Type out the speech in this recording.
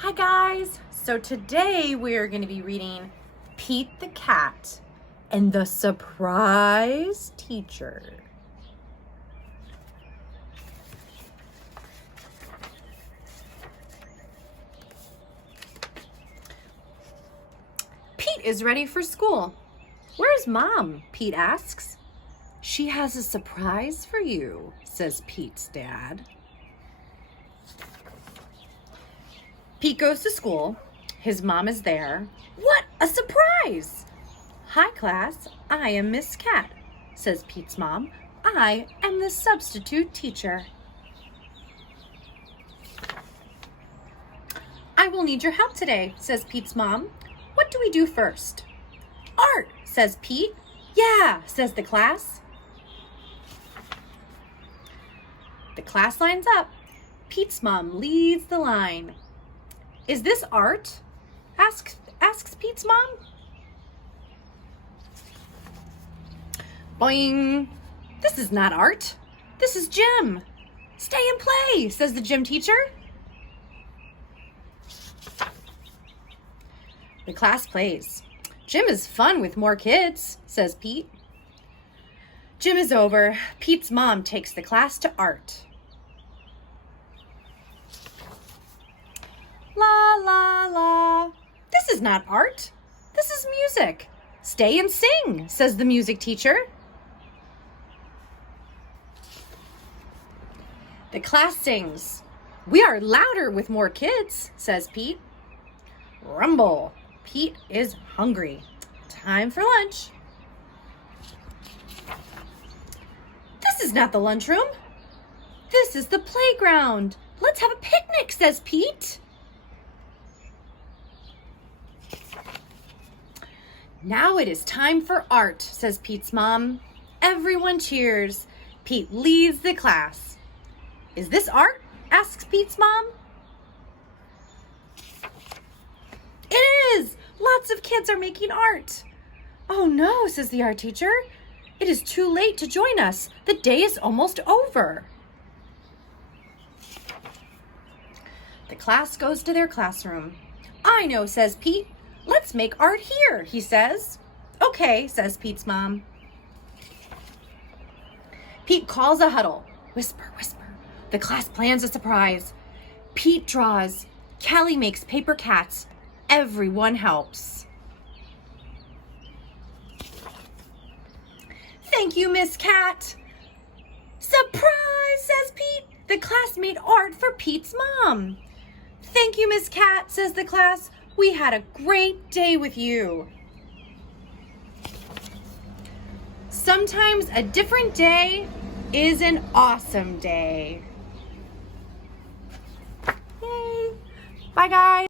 Hi guys! So today we're going to be reading Pete the Cat and the Surprise Teacher. Pete is ready for school. Where's Mom? Pete asks. She has a surprise for you, says Pete's dad. Pete goes to school. His mom is there. What a surprise! Hi, class. I am Miss Cat, says Pete's mom. I am the substitute teacher. I will need your help today, says Pete's mom. What do we do first? Art, says Pete. Yeah, says the class. The class lines up. Pete's mom leads the line. Is this art? Asks Pete's mom. Boing! This is not art. This is gym. Stay and play, says the gym teacher. The class plays. Gym is fun with more kids, says Pete. Gym is over. Pete's mom takes the class to art. La, la, la. This is not art. This is music. Stay and sing, says the music teacher. The class sings. We are louder with more kids, says Pete. Rumble. Pete is hungry. Time for lunch. This is not the lunchroom. This is the playground. Let's have a picnic, says Pete. Now it is time for art, says Pete's mom. Everyone cheers. Pete leads the class. Is this art? Asks Pete's mom. It is! Lots of kids are making art. Oh no, says the art teacher. It is too late to join us. The day is almost over. The class goes to their classroom. I know, says Pete. Let's make art here, he says. Okay, says Pete's mom. Pete calls a huddle. Whisper, whisper. The class plans a surprise. Pete draws. Callie makes paper cats. Everyone helps. Thank you, Miss Cat. Surprise, says Pete. The class made art for Pete's mom. Thank you, Miss Cat, says the class. We had a great day with you. Sometimes a different day is an awesome day. Yay. Bye, guys.